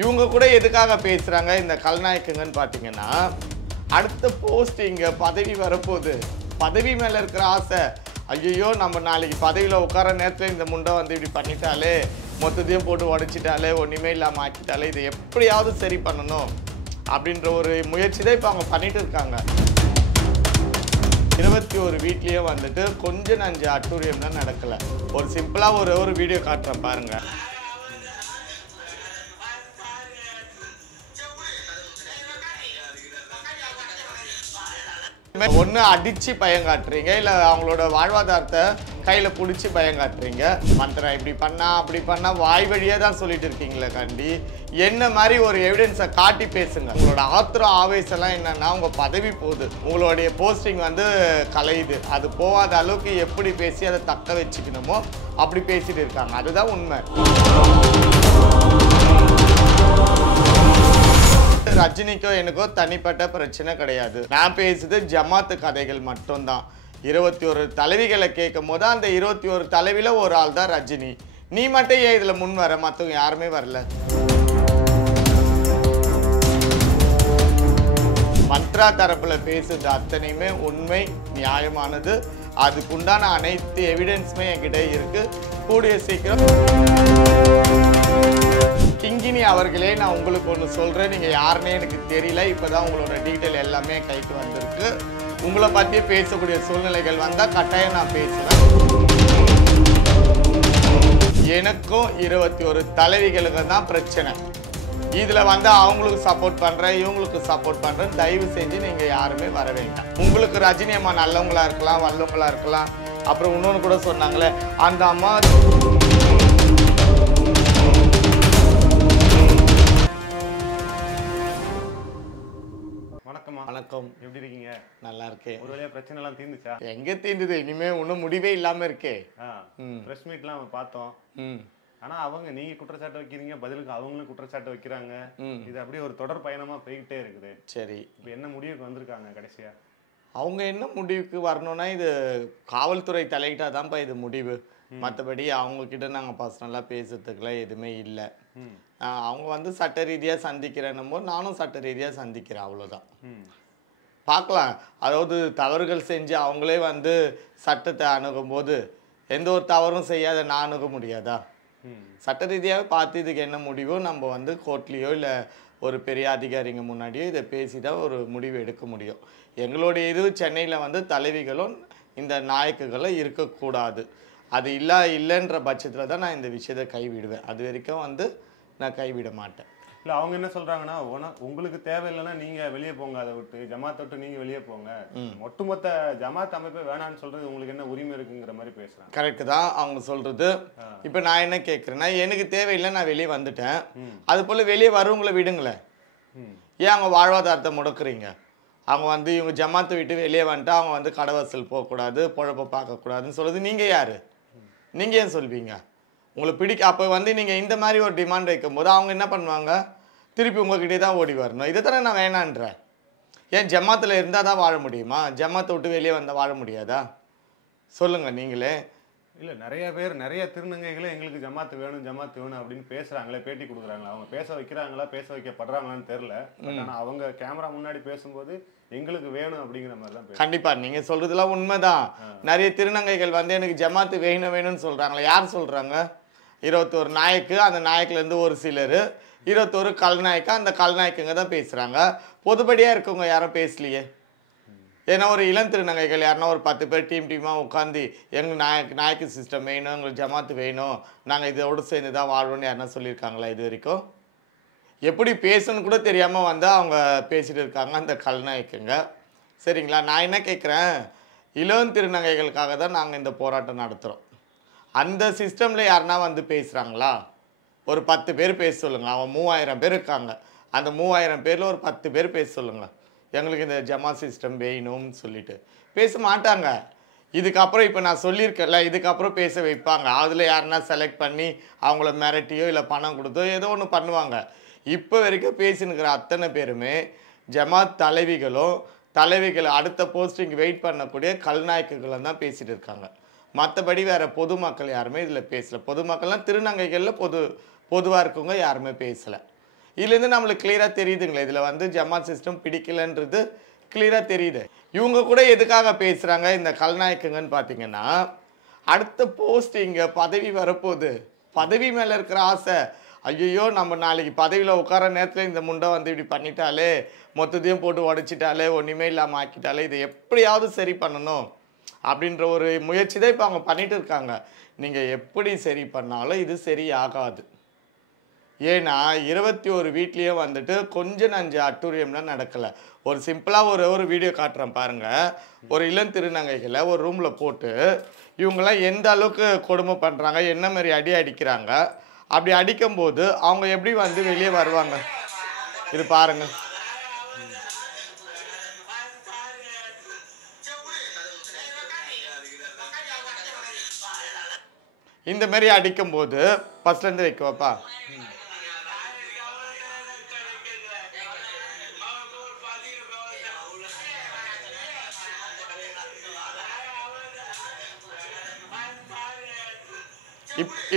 இவங்க கூட எதுக்காக பேசுகிறாங்க இந்த கல்நாயக்குங்கன்னு பார்த்தீங்கன்னா, அடுத்த போஸ்டிங்க பதவி வரப்போகுது. பதவி மேலே இருக்கிற ஆசை, ஐயோ நம்ம நாளைக்கு பதவியில் உட்கார நேரத்தில் இந்த முண்டை வந்து இப்படி பண்ணிட்டாலே, மொத்தத்தையும் போட்டு உடைச்சிட்டாலே, ஒன்றுமே இல்லாமல் ஆக்கிட்டாலே, இதை எப்படியாவது சரி பண்ணணும் அப்படின்ற ஒரு முயற்சி தான் இப்போ அவங்க பண்ணிட்டு இருக்காங்க. 21 வீட்லேயே வந்துட்டு கொஞ்சம் நஞ்சு அட்டூழியம் தான் நடக்கலை. ஒரு சிம்பிளாக ஒரு வீடியோ காட்டுறேன் பாருங்கள். ஒன்று அடித்து பயம் காட்டுறீங்க, இல்லை அவங்களோட வாழ்வாதாரத்தை கையில் பிடிச்சி பயம் காட்டுறீங்க. மந்திரம் இப்படி பண்ணா அப்படி பண்ணா வாய் வழியே தான் சொல்லிட்டு இருக்கீங்களே கண்டி. என்ன மாதிரி ஒரு எவிடன்ஸை காட்டி பேசுங்க. உங்களோட ஆத்திரம் ஆவேசம்லாம் என்னன்னா, உங்கள் பதவி போகுது, உங்களுடைய போஸ்டிங் வந்து கலையுது, அது போகாத அளவுக்கு எப்படி பேசி அதை தக்க வச்சுக்கணுமோ அப்படி பேசிட்டு இருக்காங்க. அதுதான் உண்மை. ரஜினிக்கோ எனக்கோ தனிப்பட்ட பிரச்சனை கிடையாது. நான் பேசுது ஜமாத்து கதைகள் மட்டும்தான். 21 தலைவிகளை கேட்கும் போது அந்த 21 தலைவில ஒரு ஆள் தான் ரஜினி. நீ மட்டும் ஏன் இதுல முன் வர, மற்றவங்க யாருமே வரல. மந்த்ரா தரப்புல பேசுது அத்தனையுமே உண்மை, நியாயமானது. அதுக்குண்டான அனைத்து எவிடன்ஸுமே என்கிட்ட இருக்கு. கூடிய சீக்கிரம் கிங்கினி அவர்களே, நான் உங்களுக்கு ஒன்று சொல்கிறேன். நீங்கள் யாருன்னே எனக்கு தெரியல, இப்போ தான் உங்களோட டீட்டெயில் எல்லாமே கைக்கு வந்திருக்கு. உங்களை பற்றியே பேசக்கூடிய சூழ்நிலைகள் வந்தால் கட்டாயம் நான் பேசுவேன். எனக்கும் 21 தலைவிகளுக்கு தான் பிரச்சனை. இதில் வந்து அவங்களுக்கு சப்போர்ட் பண்ணுறேன், இவங்களுக்கு சப்போர்ட் பண்ணுறேன். தயவு செஞ்சு நீங்கள் யாருமே வர வேண்டாம். உங்களுக்கு ரஜினி அம்மா நல்லவங்களா இருக்கலாம், வல்லவங்களா இருக்கலாம். அப்புறம் இன்னொன்று கூட சொன்னாங்களே, அந்த அம்மா வணக்கம், எப்படி இருக்கீங்க? நல்லா இருக்கேன். ஒரு வழியா பிரச்சனை எல்லாம் தீர்ந்துச்சா? எங்க தீர்ந்துது? இனிமே ஒன்றும் முடிவே இல்லாம இருக்கே. பிரஸ் மீட்லாம் பார்த்தோம். ஆனா அவங்க நீங்க குற்றச்சாட்டு வைக்கிறீங்க, பதிலுக்கு அவங்களும் குற்றச்சாட்டு வைக்கிறாங்க. இது அப்படியே ஒரு தொடர் பயணமா போய்கிட்டே இருக்குது. சரி, இப்போ என்ன முடிவுக்கு வந்திருக்காங்க கடைசியா? அவங்க என்ன முடிவுக்கு வரணும்னா, இது காவல்துறை தலையிட்டாதான்ப்பா இது முடிவு. மற்றபடி அவங்க கிட்ட நாங்கள் பர்சனலாக பேசுறதுக்குலாம் எதுவுமே இல்லை. அவங்க வந்து சட்ட ரீதியாக சந்திக்கிறேன்னும் போது நானும் சட்ட ரீதியாக சந்திக்கிறேன், அவ்வளோதான். பார்க்கலாம். அதாவது தவறுகள் செஞ்சு அவங்களே வந்து சட்டத்தை அணுகும்போது எந்த ஒரு தவறும் செய்யாத நான் அணுக முடியாதா? சட்ட ரீதியாக பார்த்து இதுக்கு என்ன முடிவோ நம்ம வந்து கோர்ட்லேயோ இல்லை ஒரு பெரிய அதிகாரிங்க முன்னாடியோ இதை பேசி தான் ஒரு முடிவு எடுக்க முடியும். எங்களுடைய இது சென்னையில் வந்து தலைவிகளும் இந்த நாயக்குகளும் இருக்கக்கூடாது. அது இல்லைன்ற பட்சத்தில் தான் நான் இந்த விஷயத்தை கைவிடுவேன். அது வரைக்கும் வந்து நான் கைவிட மாட்டேன். இல்லை, அவங்க என்ன சொல்கிறாங்கன்னா, உங்களுக்கு தேவையில்லைன்னா நீங்கள் வெளியே போங்க, அதை விட்டு ஜமாத்தை விட்டு நீங்கள் வெளியே போங்க, ஒட்டுமொத்த ஜமாத் அமைப்பை வேணான்னு சொல்கிறது உங்களுக்கு என்ன உரிமை இருக்குங்கிற மாதிரி பேசுகிறாங்க. கரெக்டு தான் அவங்க சொல்கிறது. இப்போ நான் என்ன கேட்குறேன்னா, எனக்கு தேவையில்லை, நான் வெளியே வந்துட்டேன். அது போல் வெளியே வரவங்களை விடுங்களேன். ஏன் அவங்க வாழ்வாதாரத்தை முடக்குறீங்க? அவங்க வந்து இவங்க ஜமாத்தை விட்டு வெளியே வந்துட்டு அவங்க வந்து கடை வசூல் போகக்கூடாது, பொழப்பை பார்க்கக்கூடாதுன்னு சொல்கிறது நீங்கள் யார்? நீங்கள் ஏன் சொல்வீங்க? உங்களுக்கு பிடிக்க அப்போ வந்து நீங்கள் இந்த மாதிரி ஒரு டிமாண்ட் வைக்கும் போது அவங்க என்ன பண்ணுவாங்க? திருப்பி உங்ககிட்டே தான் ஓடி வரணும். இதை தானே நான் வேணான்றேன். ஏன் ஜமாத்தில் இருந்தால் தான் வாழ முடியுமா? ஜமாத்தை விட்டு வெளியே வந்தால் வாழ முடியாதா? சொல்லுங்கள் நீங்களே. இல்லை, நிறைய பேர் நிறைய திருநங்கைகளே எங்களுக்கு ஜமாத்து வேணும் அப்படின்னு பேசுகிறாங்களே, பேட்டி கொடுக்குறாங்களா? அவங்க பேச வைக்கிறாங்களா, பேச வைக்கப்படுறாங்களான்னு தெரில. ஆனால் அவங்க கேமரா முன்னாடி பேசும்போது எங்களுக்கு வேணும் அப்படிங்கிற மாதிரி தான். கண்டிப்பாக நீங்கள் சொல்கிறதுலாம் உண்மைதான். நிறைய திருநங்கைகள் வந்து எனக்கு ஜமாத்து வேணும்னு சொல்கிறாங்களா? யார் சொல்கிறாங்க? 21 நாயக்கு, அந்த நாயக்குலேருந்து ஒரு சிலர், 21 கல்நாயக்கா, அந்த கல்நாயக்குங்க தான் பேசுகிறாங்க. பொதுப்படியாக இருக்கவங்க யாரும் பேசலையே. ஏன்னா ஒரு இளம் திருநங்கைகள் யாருன்னா ஒரு 10 பேர் டீமாக உட்காந்து எங்களுக்கு நாயக்கு சிஸ்டம் வேணும், எங்களுக்கு ஜமாத்து வேணும், நாங்கள் இதோடு சேர்ந்து தான் வாழ்வோன்னு யாருன்னா சொல்லியிருக்காங்களா இது வரைக்கும்? எப்படி பேசணும்னு கூட தெரியாமல் வந்து அவங்க பேசிகிட்டு இருக்காங்க அந்த கல்நாயக்குங்க. சரிங்களா? நான் என்ன கேட்குறேன், இளம் திருநங்கைகளுக்காக தான் நாங்கள் இந்த போராட்டம் நடத்துகிறோம். அந்த சிஸ்டமில் யாருன்னா வந்து பேசுகிறாங்களா? ஒரு 10 பேர் பேச சொல்லுங்கள். அவன் 3000 பேர் இருக்காங்க. அந்த 3000 பேரில் ஒரு 10 பேர் பேச சொல்லுங்கள், எங்களுக்கு இந்த ஜமா சிஸ்டம் வேணும்னு சொல்லிட்டு. பேச மாட்டாங்க. இதுக்கப்புறம் இப்போ நான் சொல்லியிருக்கேன்ல, இதுக்கப்புறம் பேச வைப்பாங்க. அதில் யாருன்னா செலக்ட் பண்ணி அவங்கள மிரட்டியோ இல்லை பணம் கொடுத்தோ ஏதோ ஒன்று பண்ணுவாங்க. இப்போ வரைக்கும் பேசினுக்கிற அத்தனை பேருமே ஜமாத் தலைவிகள் அடுத்த போஸ்டிங் வெயிட் பண்ணக்கூடிய கல்நாயக்குகளை தான் பேசிகிட்டு இருக்காங்க. மற்றபடி வேறு பொதுமக்கள் யாருமே இதில் பேசலை. பொதுமக்கள்லாம் திருநங்கைகளில் பொதுவாக இருக்கவங்க யாருமே பேசலை. இதுலேருந்து நம்மளுக்கு கிளியராக தெரியுதுங்களே, இதில் வந்து ஜமாத் சிஸ்டம் பிடிக்கலன்றது கிளியராக தெரியுது. இவங்க கூட எதுக்காக பேசுகிறாங்க இந்த கல்நாயக்குங்கன்னு பார்த்தீங்கன்னா, அடுத்த போஸ்ட் இங்கே பதவி வரப்போகுது, பதவி மேலே இருக்கிற ஆசை. ஐயோ நம்ம நாளைக்கு பதவியில் உட்கார நேரத்தில் இந்த முண்டை வந்து இப்படி பண்ணிட்டாலே, மொத்தத்தையும் போட்டு உடச்சிட்டாலே, ஒன்றுமே இல்லாமல் ஆக்கிட்டாலே, இதை எப்படியாவது சரி பண்ணணும் அப்படின்ற ஒரு முயற்சி தான் இப்போ அவங்க பண்ணிட்டு இருக்காங்க. நீங்கள் எப்படி சரி பண்ணாலும் இது சரி ஆகாது. ஏன்னா 21 வீட்லேயும் வந்துட்டு கொஞ்சம் நஞ்சு அட்டூழியம்லாம் நடக்கலை. ஒரு சிம்பிளாக ஒரு வீடியோ காட்டுறேன் பாருங்கள். ஒரு இளம் திருநங்கைகளை ஒரு ரூமில் போட்டு இவங்களாம் எந்த அளவுக்கு கொடுமை பண்ணுறாங்க, என்ன மாதிரி அடி அடிக்கிறாங்க. அப்படி அடிக்கும்போது அவங்க எப்படி வந்து வெளியே வருவாங்க, இது பாருங்க. இந்த மாதிரி அடிக்கும்போது ஃபர்ஸ்ட்லேருந்து வைக்கவாப்பா.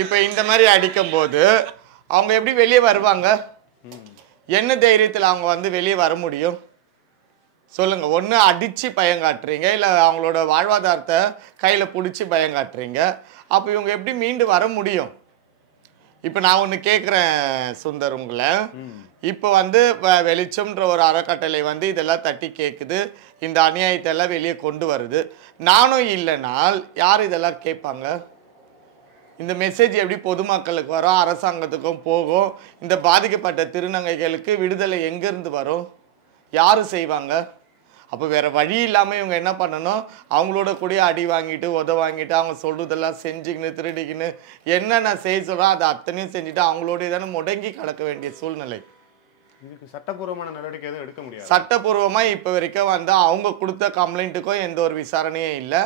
இப்போ இந்த மாதிரி அடிக்கும்போது அவங்க எப்படி வெளியே வருவாங்க? என்ன தைரியத்தில் அவங்க வந்து வெளியே வர முடியும் சொல்லுங்க? ஒன்று அடித்து பயங்காட்டுறீங்க, இல்லை அவங்களோட வாழ்வாதாரத்தை கையில் பிடிச்சி பயங்காட்டுறீங்க. அப்போ இவங்க எப்படி மீண்டு வர முடியும்? இப்போ நான் ஒன்று கேட்குறேன் சுந்தர் உங்களை. இப்போ வந்து வெளிச்சம்ன்ற ஒரு அறக்கட்டளை வந்து இதெல்லாம் தட்டி கேட்குது, இந்த அநியாயத்தை எல்லாம் வெளியே கொண்டு வருது. நானும் இல்லைனால் யார் இதெல்லாம் கேட்பாங்க? இந்த மெசேஜ் எப்படி பொதுமக்களுக்கு வரும், அரசாங்கத்துக்கும் போகும்? இந்த பாதிக்கப்பட்ட திருநங்கைகளுக்கு விடுதலை எங்கேருந்து வரும், யார் செய்வாங்க? அப்போ வேறு வழி இல்லாமல் இவங்க என்ன பண்ணணும், அவங்களோட கூட அடி வாங்கிட்டு வாங்கிட்டு அவங்க சொல்கிறதெல்லாம் செஞ்சுக்கின்னு திருடிக்கின்னு என்னென்ன செய்ய சொல்கிறோம் அதை அத்தனையும் செஞ்சுட்டு அவங்களோட தானே முடங்கி கிடக்க வேண்டிய சூழ்நிலை. இதுக்கு சட்டப்பூர்வமான நடவடிக்கை எதுவும் எடுக்க முடியாது. சட்டப்பூர்வமாக இப்போ வரைக்கும் வந்து அவங்க கொடுத்த கம்ப்ளைண்ட்டுக்கும் எந்த ஒரு விசாரணையும் இல்லை,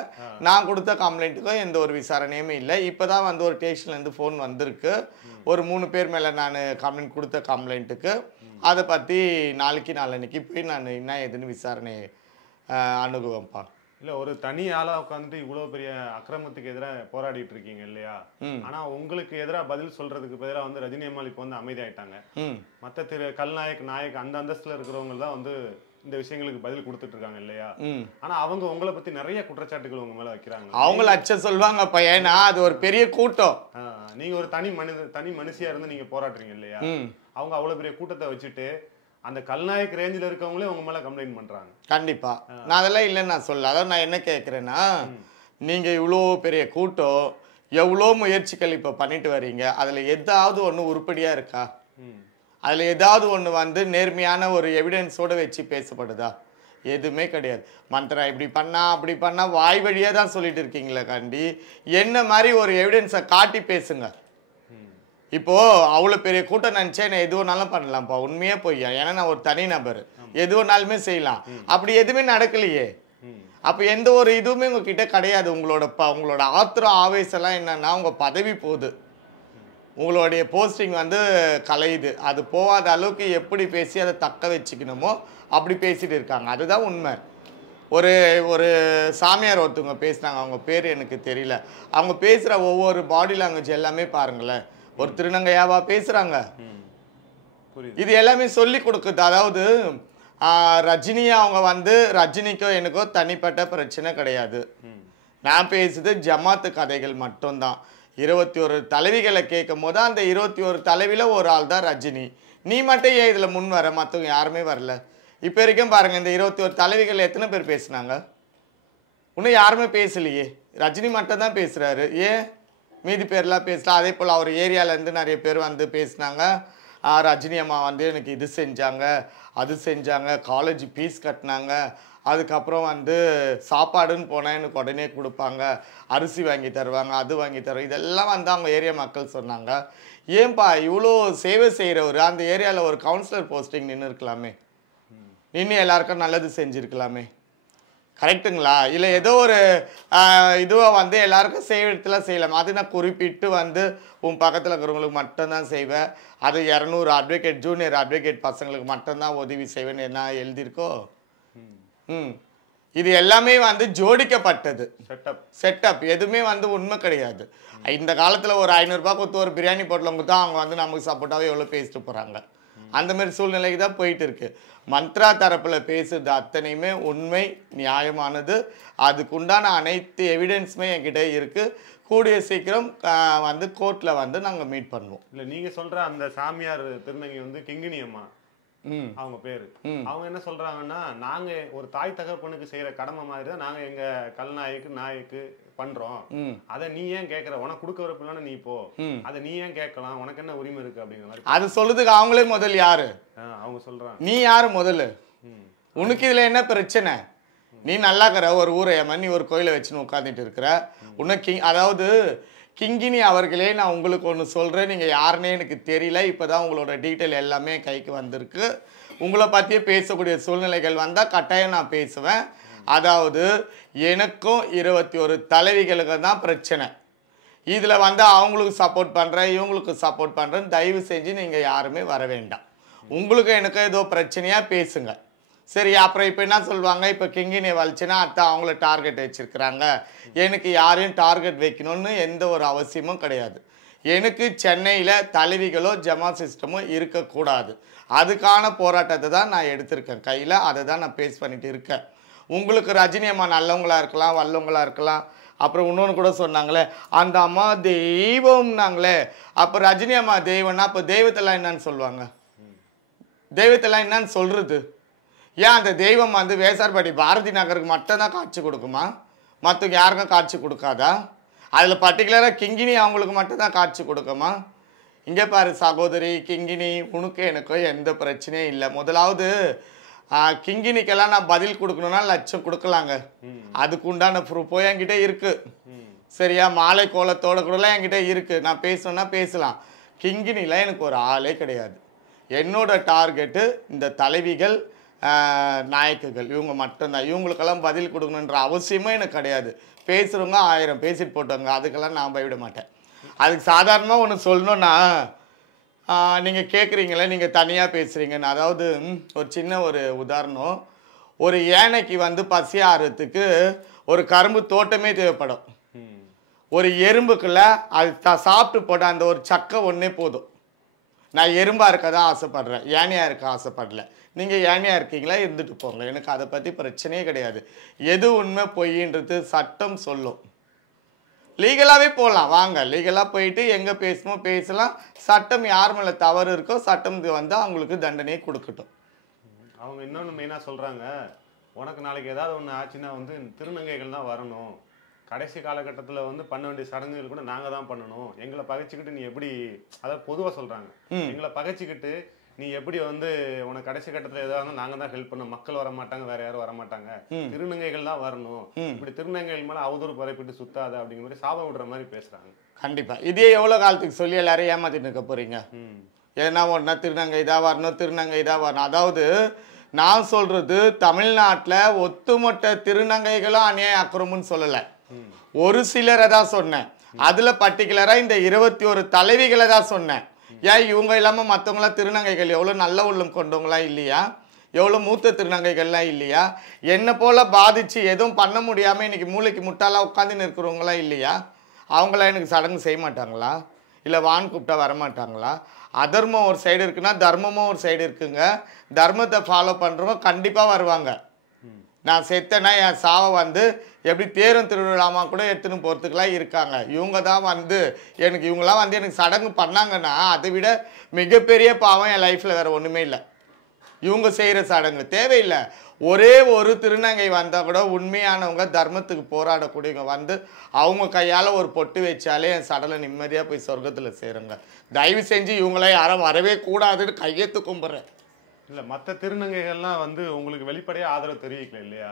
நான் கொடுத்த கம்ப்ளைண்ட்டுக்கும் எந்த ஒரு விசாரணையுமே இல்லை. இப்போ தான் வந்து ஒரு ஸ்டேஷன்லேருந்து ஃபோன் வந்திருக்கு, ஒரு 3 பேர் மேலே நான் கம்ப்ளைண்ட் கொடுத்த கம்ப்ளைண்ட்டுக்கு. அதை பற்றி நாளைக்கு போய் நான் என்ன ஏதுன்னு விசாரணை அணுகுவேன்ப்பா. இல்லை, ஒரு தனி ஆளாக உட்காந்துட்டு இவ்வளோ பெரிய அக்கிரமத்துக்கு எதிராக போராடிட்டு இருக்கீங்க இல்லையா? ஆனால் உங்களுக்கு எதிராக பதில் சொல்றதுக்கு பதிலாக வந்து ரஜினி அம்மாள் இப்போ வந்து அமைதியாயிட்டாங்க. மற்ற கல்நாயக் அந்த அந்தஸ்தில் இருக்கிறவங்க தான் வந்து இந்த விஷயங்களுக்கு பதில் கொடுத்துட்டு இருக்காங்க இல்லையா? ஆனா அவங்க உங்களை பத்தி நிறைய குற்றச்சாட்டுகள் உங்க மேல வைக்கிறாங்க. அவங்க லட்சம் சொல்லுவாங்கப்பா, ஏன்னா அது ஒரு பெரிய கூட்டம். நீங்க ஒரு தனி மனுஷியா இருந்து நீங்க போராடுறீங்க இல்லையா? அவங்க அவ்வளவு பெரிய கூட்டத்தை வச்சுட்டு அந்த கல்நாயக் ரேஞ்சில் இருக்கவங்களே உங்க மேல கம்ப்ளைண்ட் பண்றாங்க. கண்டிப்பா நான் அதெல்லாம் இல்லைன்னு நான் சொல்ல. அதாவது நான் என்ன கேட்குறேன்னா, நீங்க இவ்வளோ பெரிய கூட்டம், எவ்வளோ முயற்சிகள் இப்போ பண்ணிட்டு வரீங்க, அதுல ஏதாவது ஒன்று உருப்படியா இருக்கா? அதுல ஏதாவது ஒன்று வந்து நேர்மையான ஒரு எவிடன்ஸோட வச்சு பேசப்படுதா? எதுவுமே கிடையாது. மந்த்ரா இப்படி பண்ணா அப்படி பண்ணா வாய் வழியாக தான் சொல்லிட்டு இருக்கீங்களே காண்டி என்ன மாதிரி ஒரு எவிடன்ஸை காட்டி பேசுங்க. இப்போ அவ்வளோ பெரிய கூட்டம் நினச்சா என்ன எது வேணாலும் பண்ணலாம்ப்பா, உண்மையே பொய்யா? ஏன்னா நான் ஒரு தனி நபர், எது வேணாலுமே செய்யலாம். அப்படி எதுவுமே நடக்கலையே. அப்போ எந்த ஒரு இதுவுமே உங்ககிட்ட கிடையாது. உங்களோட ஆத்திரம் ஆவேசம்லாம் என்னன்னா, உங்கள் பதவி போகுது, உங்களுடைய போஸ்டிங் வந்து கலையுது, அது போகாத அளவுக்கு எப்படி பேசி அதை தக்க வச்சுக்கணுமோ அப்படி பேசிட்டு இருக்காங்க. அதுதான் உண்மை. ஒரு சாமியார் ஒருத்தவங்க பேசுனாங்க, அவங்க பேர் எனக்கு தெரியல. அவங்க பேசுகிற ஒவ்வொரு பாடி லாங்குவேஜ் எல்லாமே பாருங்களேன், ஒரு திருநங்கையாவா பேசுகிறாங்க. இது எல்லாமே சொல்லி கொடுக்குது. அதாவது ரஜினியை அவங்க வந்து ரஜினிக்கோ எனக்கோ தனிப்பட்ட பிரச்சனை கிடையாது. நான் பேசுது ஜமாத்து கதைகள் மட்டும்தான். 21 தலைவிகளை கேட்கும் போது அந்த 21 தலைவியில் ஒரு ஆள் தான் ரஜினி. நீ மட்டும் ஏன் இதில் முன் வர, மற்றவங்க யாருமே வரல? இப்போ வரைக்கும் பாருங்கள், இந்த 21 தலைவிகள் எத்தனை பேர் பேசுனாங்க? இன்னும் யாருமே பேசலையே, ரஜினி மட்டும் தான் பேசுகிறாரு. ஏன் மீதி பேர்லாம் பேசலாம்? அதே போல் அவர் ஏரியாவிலேருந்து நிறைய பேர் வந்து பேசினாங்க. ரஜினி அம்மா வந்து எனக்கு இது செஞ்சாங்க, அது செஞ்சாங்க, காலேஜ் ஃபீஸ் கட்டினாங்க, அதுக்கப்புறம் வந்து சாப்பாடுன்னு போனால் எனக்கு உடனே கொடுப்பாங்க, அரிசி வாங்கி தருவாங்க, அது வாங்கி தருவாங்க, இதெல்லாம் வந்து அவங்க ஏரியா மக்கள் சொன்னாங்க. ஏன்பா இவ்வளோ சேவை செய்கிறவர் அந்த ஏரியாவில் ஒரு கவுன்சிலர் போஸ்டிங் நின்று இருக்கலாமே, நின்று எல்லாருக்கும் நல்லது செஞ்சுருக்கலாமே, கரெக்டுங்களா? இல்லை ஏதோ ஒரு இதுவாக வந்து எல்லாருக்கும் செய்யறதுலாம் செய்யலாம். அது நான் குறிப்பிட்டு வந்து உன் பக்கத்தில் இருக்கிறவங்களுக்கு மட்டும்தான் செய்வேன், அது 200 அட்வொகேட் ஜூனியர் அட்வொகேட் பசங்களுக்கு மட்டும்தான் உதவி செய்வேன்னு என்ன எழுதியிருக்கோ? இது எல்லாமே வந்து ஜோடிக்கப்பட்டது செட்டப், எதுவுமே வந்து உண்மை கிடையாது. இந்த காலத்தில் ஒரு 500 ரூபாய் கொடுத்து ஒரு பிரியாணி போட்டவங்க தான் அவங்க வந்து நமக்கு சப்போர்ட்டாகவே எவ்வளோ பேசிட்டு போகிறாங்க. அந்த மாதிரி சூழ்நிலைக்கு தான் போயிட்டு இருக்கு. மந்த்ரா தரப்பில் பேசுறது அத்தனையுமே உண்மை, நியாயமானது. அதுக்குண்டான அனைத்து எவிடன்ஸுமே என்கிட்ட இருக்குது. கூடிய சீக்கிரம் வந்து கோர்ட்டில் வந்து நாங்கள் மீட் பண்ணுவோம். இல்லை, நீங்கள் சொல்கிற அந்த சாமியார் திருநங்கை வந்து கிங்கினி அம்மா அவங்க பேரு. அவங்க என்ன சொல்றாங்கன்னா, நாங்க ஒரு தாய் தகப்பனுக்கு செய்யற கடமை மாதிரி தான் நாங்க எங்க நாய்க்கு பண்றோம். அத நீ ஏன் கேக்குற? உனக்கு கொடுக்க வரப்பில்ல நீ போ, அத நீ ஏன் கேட்கலாம், உனக்கு என்ன உரிமை இருக்கு அப்படிங்கிற மாதிரி. அது சொல்றதுக்கு அவங்களே முதல் யாரு? அவங்க சொல்றாங்க, நீ யாரு முதல்ல? உனக்கு இதுல என்ன பிரச்சனை? நீ நல்லா இருக்கிற ஒரு ஊரை நீ ஒரு கோயிலை வச்சுன்னு உட்காந்துட்டு இருக்கிற. உனக்கு அதாவது கிங்கினி அவர்களே, நான் உங்களுக்கு ஒன்று சொல்கிறேன். நீங்கள் யாருன்னே எனக்கு தெரியல. இப்போ தான் உங்களோட டீட்டெயில் எல்லாமே கைக்கு வந்திருக்கு. உங்களை பற்றியே பேசக்கூடிய சூழ்நிலைகள் வந்தால் கட்டாயம் நான் பேசுவேன். அதாவது எனக்கும் 21 தலைவிகளுக்கு தான் பிரச்சனை. இதில் வந்து அவங்களுக்கு சப்போர்ட் பண்ணுறேன், இவங்களுக்கு சப்போர்ட் பண்ணுறேன். தயவு செஞ்சு நீங்கள் யாருமே வர வேண்டாம். உங்களுக்கு எனக்கு ஏதோ பிரச்சனையாக பேசுங்க, சரி? அப்புறம் இப்போ என்ன சொல்லுவாங்க, இப்போ கிங்கினி வலிச்சுன்னா அத்தை அவங்கள டார்கெட் வச்சுருக்கிறாங்க. எனக்கு யாரையும் டார்கெட் வைக்கணும்னு எந்த ஒரு அவசியமும் கிடையாது. எனக்கு சென்னையில் தலைவிகளோ ஜமாத் சிஸ்டமோ இருக்கக்கூடாது. அதுக்கான போராட்டத்தை தான் நான் எடுத்திருக்கேன் கையில். அதை தான் நான் பேஸ் பண்ணிட்டு இருக்கேன். உங்களுக்கு ரஜினி அம்மா நல்லவங்களாக இருக்கலாம், வல்லவங்களாக இருக்கலாம். அப்புறம் இன்னொன்று கூட சொன்னாங்களே, அந்த அம்மா தெய்வம்னாங்களே. அப்போ ரஜினி அம்மா தெய்வம்னா அப்போ தெய்வத்தெல்லாம் என்னன்னு சொல்லுவாங்க? தெய்வத்தெல்லாம் என்னன்னு சொல்கிறது? ஏன் அந்த தெய்வம் வந்து வேசார்பாடி பாரதி நகருக்கு மட்டும் தான் காட்சி கொடுக்குமா? மற்றவங்க யாருக்கும் காட்சி கொடுக்காதா? அதில் பர்டிகுலராக கிங்கினி அவங்களுக்கு மட்டும்தான் காட்சி கொடுக்குமா? இங்கே பாரு சகோதரி, கிங்கினி உனக்கு எனக்கோ எந்த பிரச்சனையும் இல்லை. முதலாவது கிங்கினிக்கெல்லாம் நான் பதில் கொடுக்கணுன்னா லட்சம் கொடுக்கலாங்க. அதுக்கு உண்டான ப்ரூஃபோ என்கிட்ட இருக்குது, சரியா? மாலை கோலத்தோட கூடலாம் என்கிட்ட இருக்குது. நான் பேசணுன்னா பேசலாம். கிங்கினியில் எனக்கு ஒரு ஆளே கிடையாது. என்னோட டார்கெட்டு இந்த தலைவிகள், நாயக்குகள், இவங்க மட்டும்தான். இவங்களுக்கெல்லாம் பதில் கொடுக்கணுன்ற அவசியமும் எனக்கு கிடையாது. பேசுகிறவங்க 1000 பேசிட்டு போட்டவங்க, அதுக்கெல்லாம் நான் போய்விட மாட்டேன். அதுக்கு சாதாரணமாக ஒன்று சொல்லணுன்னா, நீங்கள் கேட்குறீங்களே, நீங்கள் தனியாக பேசுகிறீங்கன்னு. அதாவது ஒரு சின்ன ஒரு உதாரணம். ஒரு யானைக்கு வந்து பசி ஆறுறதுக்கு ஒரு கரும்பு தோட்டமே தேவைப்படும். ஒரு எறும்புக்குள்ள அது சாப்பிட்டு போட்ட அந்த ஒரு சக்கை ஒன்றே போதும். நான் எறும்பாக இருக்க தான் ஆசைப்படுறேன், யானையாக இருக்க ஆசைப்படல. நீங்கள் யானையாக இருக்கீங்களா, இருந்துட்டு போங்க, எனக்கு அதை பற்றி பிரச்சனையே கிடையாது. எது உண்மை பொய்ன்றது சட்டம் சொல்லும். லீகலாகவே போகலாம், வாங்க லீகலாக போயிட்டு எங்கே பேசுமோ பேசலாம். சட்டம் யார் மேலே தவறு இருக்கோ சட்டம் வந்து அவங்களுக்கு தண்டனையை கொடுக்கட்டும். அவங்க இன்னொன்று மெயினாக சொல்கிறாங்க, உனக்கு நாளைக்கு ஏதாவது ஒன்று ஆச்சுன்னா வந்து திருநங்கைகள் தான் வரணும். கடைசி காலகட்டத்தில் வந்து பண்ண வேண்டிய சடங்குகள் கூட நாங்கள் தான் பண்ணணும். எங்களை பகைச்சிக்கிட்டு நீ எப்படி, அதாவது பொதுவாக சொல்கிறாங்க, எங்களை பகைச்சிக்கிட்டு நீ எப்படி வந்து உனக்கு கடைசி கட்டத்தில் ஏதாவது நாங்கள் தான் ஹெல்ப் பண்ண, மக்கள் வர மாட்டாங்க, வேற யாரும் வர மாட்டாங்க, திருநங்கைகள் தான் வரணும், இப்படி திருநங்கைகள் மேலே அவதூறு பரப்பிட்டு சுத்தாத அப்படிங்கிற மாதிரி சாபம் விடுற மாதிரி பேசுகிறாங்க. கண்டிப்பாக இதே எவ்வளோ காலத்துக்கு சொல்லி எல்லாரும் ஏமாத்திட்டு இருக்க போகிறீங்க? ஏன்னா ஒன்றா திருநங்கை தான் வரணும், திருநங்கை தான் வரணும். அதாவது நான் சொல்கிறது, தமிழ்நாட்டில் ஒத்துமொட்ட திருநங்கைகளும் அநியாய அக்கிரமம்னு சொல்லலை, ஒரு சிலரை தான் சொன்னேன். அதில் பர்டிகுலராக இந்த 21 தலைவிகளை தான் சொன்னேன். ஏன் இவங்க இல்லாமல் மற்றவங்களாம் திருநங்கைகள் எவ்வளோ நல்ல உள்ளம் கொண்டவங்களாம் இல்லையா? எவ்வளோ மூத்த திருநங்கைகள்லாம் இல்லையா? என்னை போல் பாதித்து எதுவும் பண்ண முடியாமல் இன்றைக்கி மூளைக்கு முட்டாளாக உட்காந்து நிற்கிறவங்களாம் இல்லையா? அவங்களாம் எனக்கு சடங்கு செய்ய மாட்டாங்களா? இல்லை வான் கூப்பிட்டா வரமாட்டாங்களா? அதர்மம் ஒரு சைடு இருக்குன்னா தர்மமும் ஒரு சைடு இருக்குங்க. தர்மத்தை ஃபாலோ பண்ணுறவங்க கண்டிப்பாக வருவாங்க. நான் செத்தேன்னா என் சாவை வந்து எப்படி தேரும் திருவிழாமா கூட எடுத்துன்னு போகிறதுக்கெலாம் இருக்காங்க. இவங்க தான் வந்து இவங்களாம் வந்து எனக்கு சடங்கு பண்ணாங்கன்னா அதை விட மிகப்பெரிய பாவம் என் லைஃப்பில் வேறு ஒன்றுமே இல்லை. இவங்க செய்கிற சடங்கு தேவையில்லை. ஒரே ஒரு திருநங்கை வந்தால் கூட உண்மையானவங்க தர்மத்துக்கு போராடக்கூடியவங்க வந்து அவங்க கையால் ஒரு பொட்டு வச்சாலே என் சடலை நிம்மதியாக போய் சொர்க்கத்தில் சேருங்க. தயவு செஞ்சு இவங்களாம் யாரும் வரவே கூடாதுன்னு கையெழுத்து கும்பிட்றேன். இல்ல, மற்ற திருநங்கைகள்லாம் வந்து உங்களுக்கு வெளிப்படையா ஆதரவு தெரிவிக்கல இல்லையா?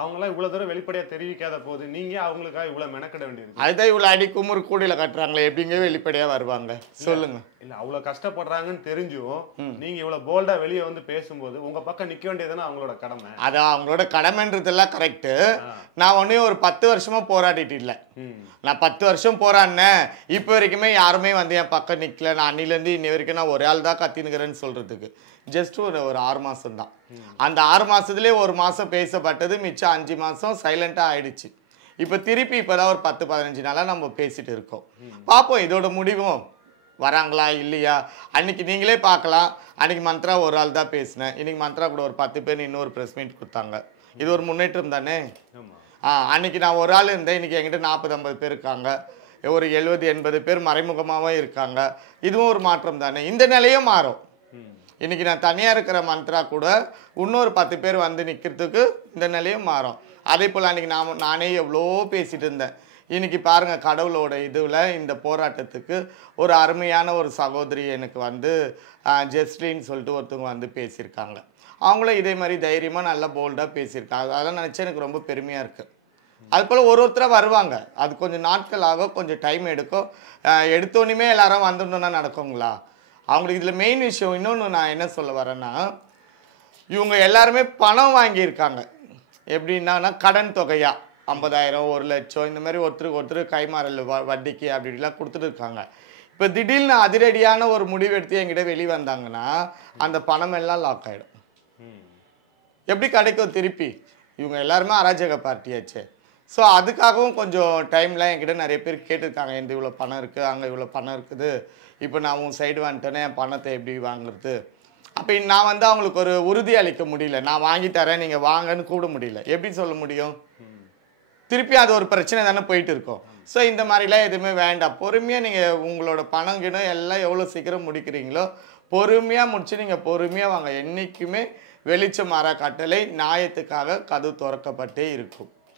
அவங்களாம் இவ்வளவு தூரம் வெளிப்படையா தெரிவிக்காத போது நீங்க அவங்களுக்காக இவ்வளவு மெனக்கிட வேண்டியது. அதுதான் இவ்வளவு அடி குமுறு கூடையில கட்டுறாங்களே, எப்படிங்க வெளிப்படையா வருவாங்க சொல்லுங்க? இல்ல, அவ்வளவு கஷ்டப்படுறாங்கன்னு தெரிஞ்சும் நீங்க இவ்வளவு போல்டா வெளியே வந்து பேசும்போது உங்க பக்கம் நிக்க வேண்டியதுன்னா அவங்களோட கடமை. அதான் அவங்களோட கடமைன்றதெல்லாம் கரெக்ட். நான் ஒன்னே ஒரு 10 வருஷமா போராடிட்டு இல்லை. நான் 10 வருஷம் போராடினேன். இப்போ வரைக்குமே யாருமே வந்து என் பக்கம் நிற்கல. நான் அன்னிலேருந்து இன்னி வரைக்கும் நான் ஒரே ஆள் தான் கத்தினுக்கிறேன்னு சொல்கிறதுக்கு ஜஸ்ட் ஒரு 6 மாதம் தான். அந்த 6 மாதத்துலேயே 1 மாதம் பேசப்பட்டது, மிச்சம் 5 மாதம் சைலண்ட்டாக ஆயிடுச்சு. இப்போ திருப்பி இப்போ தான் ஒரு 10-15 நாளாக நம்ம பேசிட்டு இருக்கோம். பார்ப்போம் இதோட முடிவும். வராங்களா இல்லையா அன்னைக்கு நீங்களே பார்க்கலாம். அன்னைக்கு மந்த்ரா ஒரு ஆள் தான் பேசினேன், இன்னைக்கு மந்த்ரா கூட ஒரு 10 பேர் இன்னொரு ப்ரெஸ் மீட் கொடுத்தாங்க. இது ஒரு முன்னேற்றம் தானே. அன்னைக்கு நான் ஒரு ஆள் இருந்தேன், இன்னைக்கு என்கிட்ட 40-50 பேர் இருக்காங்க, ஒரு 70-80 பேர் மறைமுகமாகவே இருக்காங்க. இதுவும் ஒரு மாற்றம் தானே. இந்த நிலையும் மாறும். இன்னைக்கு நான் தனியாக இருக்கிற மந்த்ரா கூட இன்னொரு 10 பேர் வந்து நிற்கிறதுக்கு இந்த நிலையும் மாறும். அதே போல் அன்றைக்கி நானே எவ்வளோ பேசிகிட்டு இருந்தேன். இன்னைக்கு பாருங்கள், கடவுளோட இதில் இந்த போராட்டத்துக்கு ஒரு அருமையான ஒரு சகோதரி எனக்கு வந்து ஜெஸ்லின்னு சொல்லிட்டு ஒருத்தவங்க வந்து பேசியிருக்காங்க. அவங்களும் இதே மாதிரி தைரியமாக நல்லா போல்டாக பேசியிருக்காங்க. அதெல்லாம் நினச்சா எனக்கு ரொம்ப பெருமையாக இருக்குது. அது போல் ஒருத்தராக வருவாங்க, அது கொஞ்சம் நாட்கள் ஆகும், கொஞ்சம் டைம் எடுக்கும். எடுத்தோன்னே எல்லாரும் வந்துடணுன்னா நடக்குங்களா? அவங்களுக்கு இதில் மெயின் விஷயம் இன்னொன்று நான் என்ன சொல்ல வரேன்னா, இவங்க எல்லாருமே பணம் வாங்கியிருக்காங்க. எப்படின்னா கடன் தொகையாக 50,000 1,00,000 இந்த மாதிரி ஒருத்தருக்கு ஒருத்தர் கைமாறல் வட்டிக்கு அப்படிலாம் கொடுத்துட்டு இருக்காங்க. இப்போ திடீர்னு அதிரடியான ஒரு முடிவு எடுத்து என்கிட்ட வெளியே வந்தாங்கன்னா அந்த பணம் எல்லாம் லாக் ஆகிடும். எப்படி கிடைக்கும் திருப்பி? இவங்க எல்லாருமே அராஜக பார்ட்டியாச்சு. ஸோ அதுக்காகவும் கொஞ்சம் டைம்லாம் என்கிட்ட நிறைய பேர் கேட்டிருக்காங்க, இந்த இவ்வளோ பணம் இருக்குது, அங்கே இவ்வளோ பணம் இருக்குது, இப்போ நான் உன் சைடு வந்துட்டேனே என் பணத்தை எப்படி வாங்குறது? அப்போ நான் வந்து அவங்களுக்கு ஒரு உறுதி அளிக்க முடியல. நான் வாங்கி தரேன், நீங்கள் வாங்கன்னு கூட முடியல. எப்படி சொல்ல முடியும்? திருப்பி அது ஒரு பிரச்சனை தானே போயிட்டு இருக்கும். ஸோ இந்த மாதிரிலாம் எதுவுமே வேண்டாம். பொறுமையாக நீங்கள் உங்களோட பணம் கிணம் எல்லாம் எவ்வளோ சீக்கிரம் முடிக்கிறீங்களோ பொறுமையாக முடிச்சு நீங்கள் பொறுமையாக வாங்க. என்றைக்குமே வெளிச்சம் மாறா கட்டளை நியாயத்துக்காக கதவு திறக்கப்பட்டே இருக்கும்.